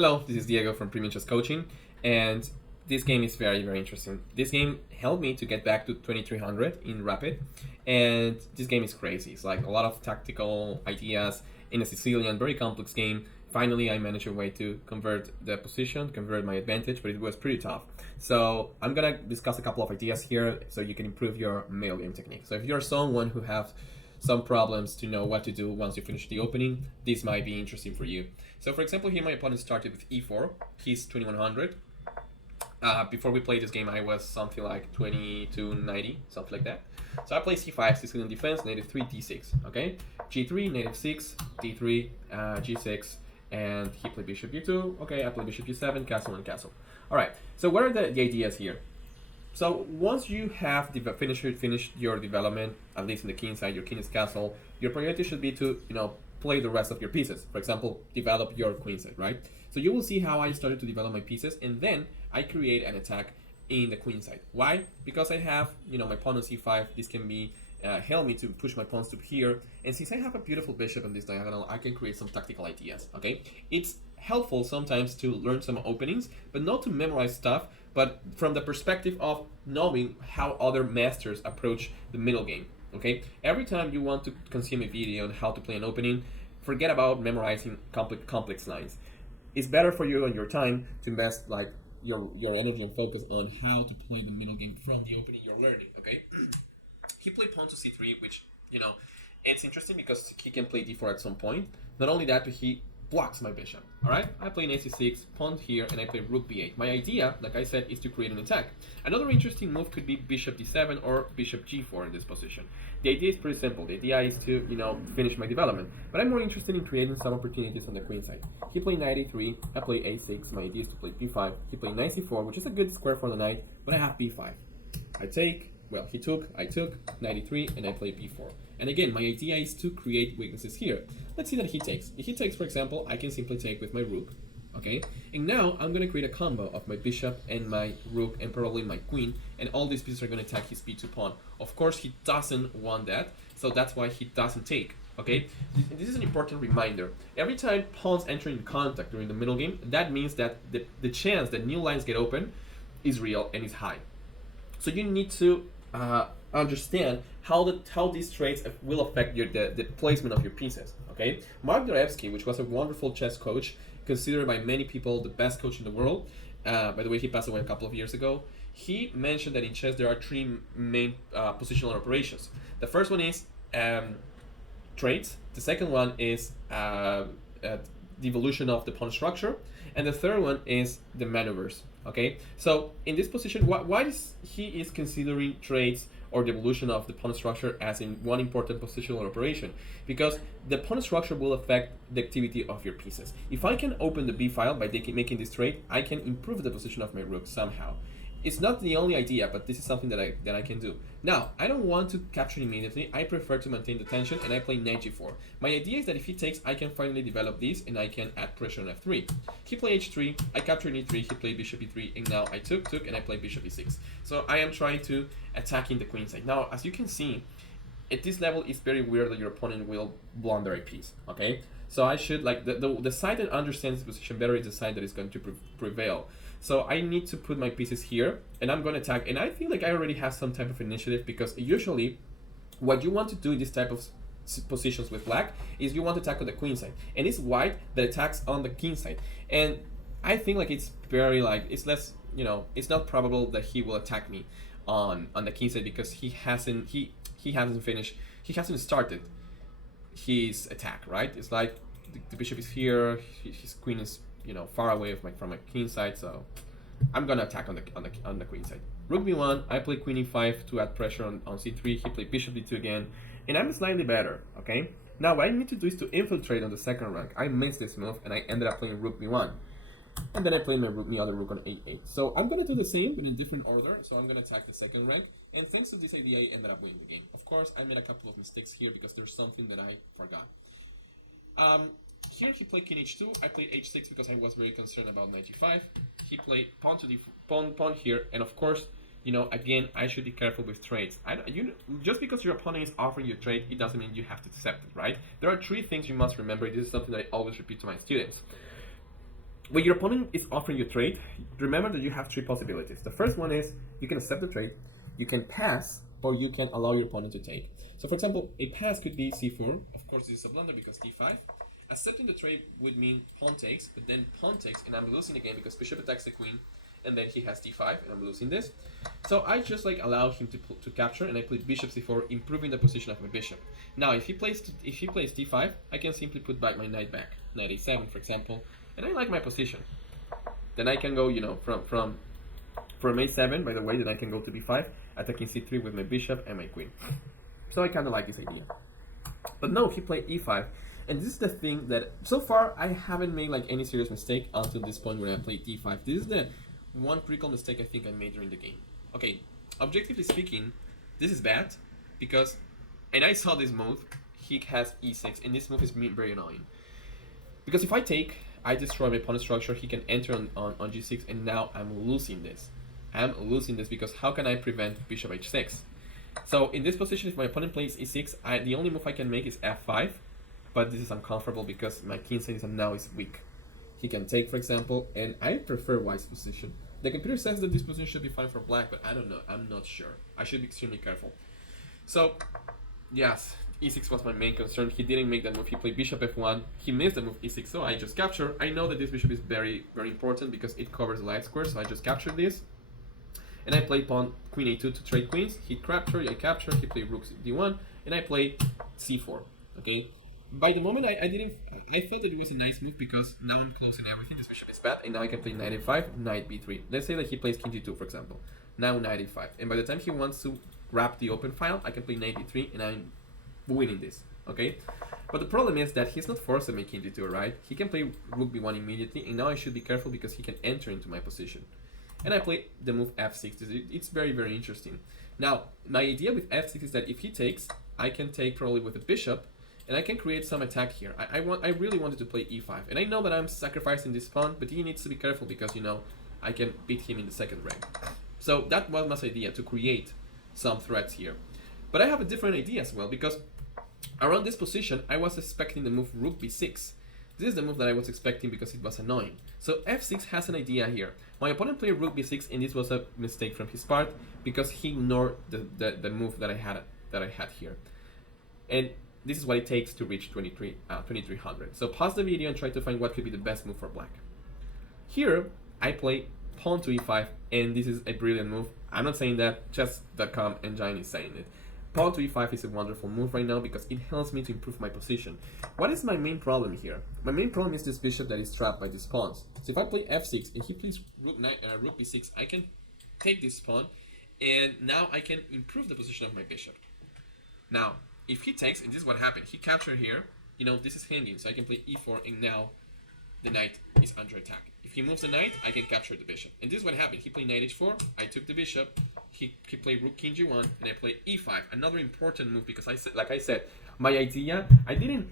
Hello, this is Diego from Premium Chess Coaching, and this game is very, very interesting. This game helped me to get back to 2300 in Rapid, and this game is crazy. It's like a lot of tactical ideas in a Sicilian, very complex game. Finally, I managed a way to convert the position, convert my advantage, but it was pretty tough. So I'm gonna discuss a couple of ideas here so you can improve your middle game technique. So if you're someone who has some problems to know what to do once you finish the opening, this might be interesting for you. So for example, here my opponent started with e4. He's 2100. Before we played this game, I was something like 2290, something like that. So I play c5, Sicilian defense, native 3, d6, okay? g3, native 6, d3, g6, and he played bishop g2, okay, I play bishop g7, castle and castle. All right, so what are the ideas here? So once you have finished your development, at least in the king side, your king is castle, your priority should be to, play the rest of your pieces. For example, develop your queen side, right? So you will see how I started to develop my pieces, and then I create an attack in the queen side. Why? Because I have, my pawn on c5. This can be help me to push my pawns to here. And since I have a beautiful bishop on this diagonal, I can create some tactical ideas, okay? It's helpful sometimes to learn some openings, but not to memorize stuff, but from the perspective of knowing how other masters approach the middle game, okay? Every time you want to consume a video on how to play an opening, forget about memorizing complex lines. It's better for you and your time to invest like your energy and focus on how to play the middle game from the opening you're learning, okay? He played pawn to c3, which, it's interesting because he can play d4 at some point. Not only that, but he blocks my bishop. All right, I play knight c6, pawn here, and I play rook b8. My idea, like I said, is to create an attack. Another interesting move could be bishop d7 or bishop g4 in this position. The idea is pretty simple. The idea is to, finish my development. But I'm more interested in creating some opportunities on the queen side. He played knight a3, I play a6. My idea is to play b5. He played knight c4, which is a good square for the knight, but I have b5. I take, well, he took, I took, knight e3, and I play b4. And again, my idea is to create weaknesses here. Let's see that he takes. If he takes, for example, I can simply take with my rook, okay? And now I'm going to create a combo of my bishop and my rook and probably my queen, and all these pieces are going to attack his b2 pawn. Of course, he doesn't want that, so that's why he doesn't take, okay? This is an important reminder. Every time pawns enter in contact during the middle game, that means that the chance that new lines get open is real and is high. So you need to understand how these traits will affect the placement of your pieces, okay? Mark Dorevsky, which was a wonderful chess coach, considered by many people the best coach in the world, by the way, he passed away a couple of years ago, he mentioned that in chess there are three main positional operations. The first one is traits, the second one is the evolution of the pawn structure, and the third one is the maneuvers, okay? So in this position, why is he considering traits or the evolution of the pawn structure as in one important positional operation? Because the pawn structure will affect the activity of your pieces. If I can open the b file by making this trait, I can improve the position of my rook somehow. It's not the only idea, but this is something that I can do. Now, I don't want to capture immediately. I prefer to maintain the tension, and I play knight g4. My idea is that if he takes, I can finally develop this, and I can add pressure on f3. He played h3, I captured e3, he played bishop e3, and now I took, and I played bishop e6. So I am trying to attack in the queen side. Now, as you can see, at this level, it's very weird that your opponent will blunder a piece, okay? So I should, like, the side that understands the position better is the side that is going to prevail. So I need to put my pieces here, and I'm going to attack. And I feel like I already have some type of initiative, because usually what you want to do in this type of positions with black is you want to attack on the queen side. And it's white that attacks on the king side. And I think like it's very like, it's less, it's not probable that he will attack me on the king side, because he hasn't started his attack, right? It's like the bishop is here, his queen is far away from my king side, so I'm gonna attack on the queen side. Rook b1, I play queen e5 to add pressure on c3. He played bishop d2 again, and I'm slightly better, okay? Now what I need to do is to infiltrate on the second rank. I missed this move, and I ended up playing rook b1, and then I played my other rook on a8. So I'm gonna do the same, but in different order. So I'm gonna attack the second rank, and thanks to this idea, I ended up winning the game. Of course, I made a couple of mistakes here because there's something that I forgot. Here he played king h2, I played h6 because I was very concerned about knight g5. He played pawn to pawn here, and of course, again, I should be careful with trades. Just because your opponent is offering you a trade, it doesn't mean you have to accept it, right? There are three things you must remember. This is something that I always repeat to my students. when your opponent is offering you a trade, remember that you have three possibilities. The first one is you can accept the trade, you can pass, or you can allow your opponent to take. So for example, a pass could be c4. Of course, this is a blunder because d5. Accepting the trade would mean pawn takes, but then pawn takes, and I'm losing the game because bishop attacks the queen, and then he has d5, and I'm losing this. So I just like allow him to capture, and I play bishop c4, improving the position of my bishop. Now, if he plays d5, I can simply put back my knight back, knight a7, for example, and I like my position. Then I can go, you know, from a7, by the way, then I can go to b5, attacking c3 with my bishop and my queen. So I kind of like this idea. But no, he played e5. And this is the thing that, so far, I haven't made like any serious mistake until this point where I played d5. This is the one critical mistake I think I made during the game. Okay, objectively speaking, this is bad, because, and I saw this move, he has e6, and this move is very annoying. Because if I take, I destroy my pawn structure, he can enter on g6, and now I'm losing this. I'm losing this because how can I prevent bishop h6? So in this position, if my opponent plays e6, the only move I can make is f5, but this is uncomfortable because my king system now is weak. He can take, for example, and I prefer white's position. The computer says that this position should be fine for black, but I don't know. I'm not sure. I should be extremely careful. So, yes, e6 was my main concern. He didn't make that move. He played bishop f1. He missed the move e6, so I just capture. I know that this bishop is very, very important because it covers the light square, so I just captured this. And I play pawn queen a2 to trade queens. He captured, I captured. He played rook d1, and I play c4. Okay. By the moment I thought that it was a nice move because now I'm closing everything. This bishop is bad, and now I can play knight a5, knight b3. Let's say that he plays king g2, for example. Now knight a5, and by the time he wants to grab the open file, I can play knight b3, and I'm winning this. Okay. But the problem is that he's not forced to make king g2, right? He can play rook b1 immediately, and now I should be careful because he can enter into my position. And I play the move f6. It's very, very interesting. Now, my idea with f6 is that if he takes, I can take probably with a bishop, and I can create some attack here. I really wanted to play e5, and I know that I'm sacrificing this pawn, but he needs to be careful because, you know, I can beat him in the second rank. So that was my idea, to create some threats here. But I have a different idea as well, because around this position, I was expecting the move rook b6. This is the move that I was expecting because it was annoying. So f6 has an idea here. My opponent played rook b6, and this was a mistake from his part because he ignored the move that I had here. And this is what it takes to reach 2300. So pause the video and try to find what could be the best move for black. Here, I play pawn to e5, and this is a brilliant move. I'm not saying that, chess.com engine is saying it. Pawn to e5 is a wonderful move right now because it helps me to improve my position. What is my main problem here? My main problem is this bishop that is trapped by these pawns. So if I play f6 and he plays rook b6, I can take this pawn, and now I can improve the position of my bishop. Now, if he takes, and this is what happened, he captured here, you know, this is hanging, so I can play e4, and now the knight is under attack. If he moves the knight, I can capture the bishop. And this is what happened. He played knight h4, I took the bishop, he played rook king g1, and I played e5. Another important move because like I said, my idea, I didn't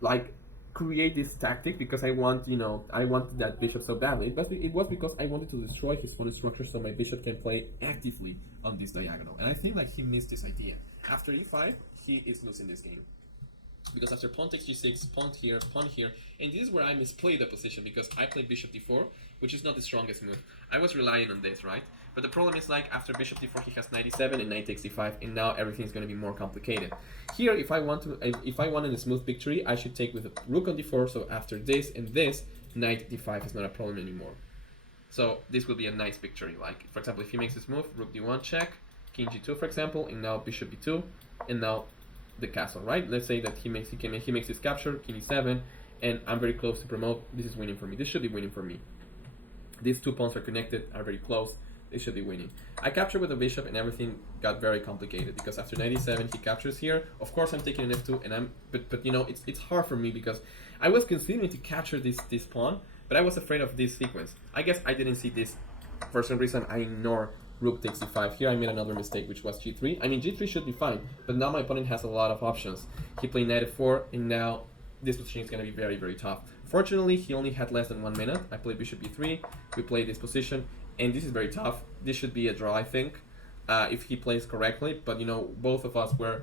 like create this tactic because I wanted that bishop so badly. It was because I wanted to destroy his pawn structure so my bishop can play actively on this diagonal. And I think like he missed this idea. After e5, he is losing this game. Because after pawn takes g6, pawn here, and this is where I misplayed the position because I played bishop d4, which is not the strongest move. I was relying on this, right? But the problem is like after bishop d4 he has knight e7 and knight takes d5, and now everything is going to be more complicated. Here, if I wanted a smooth victory, I should take with a rook on d4. So after this and this, knight d5 is not a problem anymore. So this will be a nice victory. Like for example, if he makes this move, rook d1 check, king g2 for example, and now bishop b2, and now the castle, right? Let's say that he makes his capture, king e7, and I'm very close to promote. This is winning for me. This should be winning for me. These two pawns are connected, are very close. This should be winning. I captured with the bishop, and everything got very complicated because after knight e7, he captures here. Of course, I'm taking an f2, and but you know, it's hard for me because I was considering to capture this pawn, but I was afraid of this sequence. I guess I didn't see this. For some reason, I ignore rook takes e5. Here I made another mistake, which was g3. I mean, g3 should be fine, but now my opponent has a lot of options. He played knight f4, and now this position is going to be very, very tough. Fortunately, he only had less than 1 minute. I played bishop b3. We played this position, and this is very tough. This should be a draw, I think, if he plays correctly. But you know, both of us were,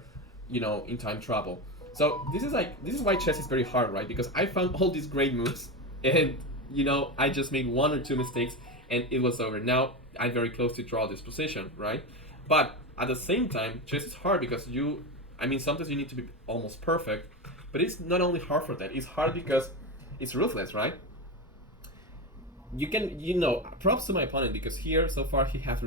you know, in time trouble. So this is why chess is very hard, right? Because I found all these great moves, and I just made one or two mistakes and it was over. Now I'm very close to draw this position, right? But at the same time, chess is hard because sometimes you need to be almost perfect, but it's not only hard for that. It's hard because it's ruthless, right? Props to my opponent because here so far he has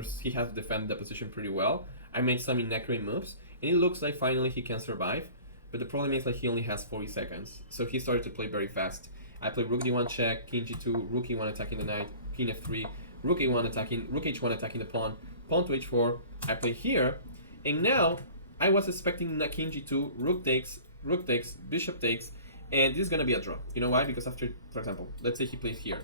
defended the position pretty well. I made some inaccurate moves, and it looks like finally he can survive. But the problem is like he only has 40 seconds, so he started to play very fast. I played rook d1 check, king g2, rook e1 attacking the knight, king f3, rook h1 attacking the pawn to h4. I play here, and now I was expecting king g2, rook takes, bishop takes, and this is gonna be a draw. You know why? Because after, for example, let's say he plays here,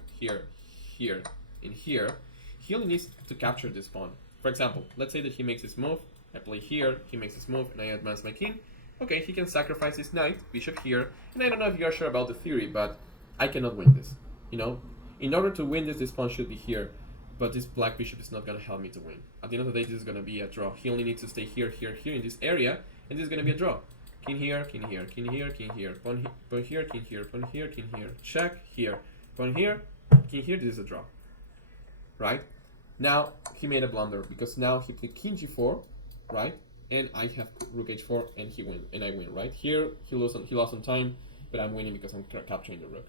and here, he only needs to capture this pawn. For example, let's say that he makes this move, I play here, he makes this move, and I advance my king. Okay, he can sacrifice his knight, bishop here, and I don't know if you are sure about the theory, but I cannot win this. In order to win this pawn should be here, but this black bishop is not going to help me to win. At the end of the day, this is going to be a draw. He only needs to stay here in this area, and this is going to be a draw. King here, king here, king here, king here, pawn here, king here, pawn here, king here, check here, pawn here, king here, this is a draw. Right? Now, he made a blunder, because now he played king g4, right? And I have rook h4, and I win, right? Here, he lost on time, but I'm winning because I'm capturing the rook.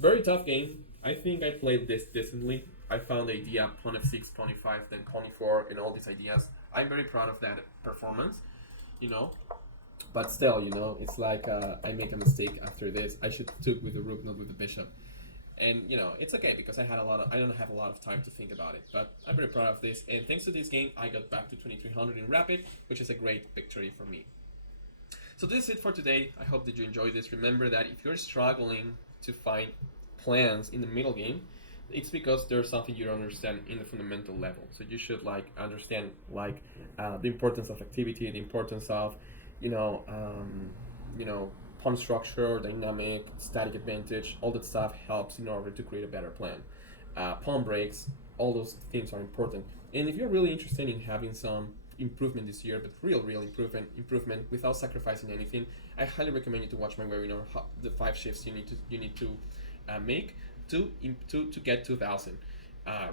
Very tough game. I think I played this decently. I found the idea, pawn f6, pawn e5, then pawn e4, and all these ideas. I'm very proud of that performance, But still, it's like I make a mistake after this. I should took with the rook, not with the bishop. And it's okay because I don't have a lot of time to think about it. But I'm very proud of this. And thanks to this game, I got back to 2300 in rapid, which is a great victory for me. So this is it for today. I hope that you enjoyed this. Remember that if you're struggling to find plans in the middle game, it's because there's something you don't understand in the fundamental level. So you should understand the importance of activity, the importance of pawn structure, dynamic, static advantage. All that stuff helps in order to create a better plan. Pawn breaks, all those things are important. And if you're really interested in having some improvement this year, but real improvement without sacrificing anything, I highly recommend you to watch my webinar, the 5 shifts you need to make to get 2000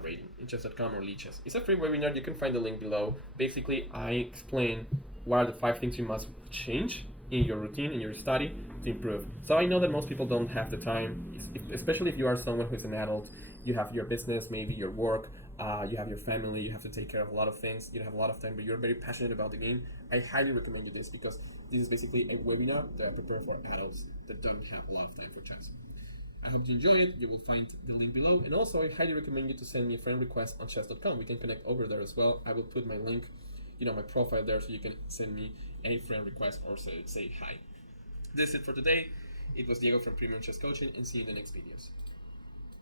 rating in chess.com or Leeches. It's a free webinar. You can find the link below. Basically, I explain what are the 5 things you must change in your routine, in your study, to improve. So I know that most people don't have the time, especially if you are someone who's an adult. You have your business, maybe your work, you have your family, you have to take care of a lot of things, you don't have a lot of time, but you're very passionate about the game. I highly recommend you this because this is basically a webinar that I prepare for adults that don't have a lot of time for chess. I hope you enjoy it. You will find the link below. And also, I highly recommend you to send me a friend request on chess.com. We can connect over there as well. I will put my link, my profile there, so you can send me a friend request or say hi. This is it for today. It was Diego from Premium Chess Coaching, and see you in the next videos.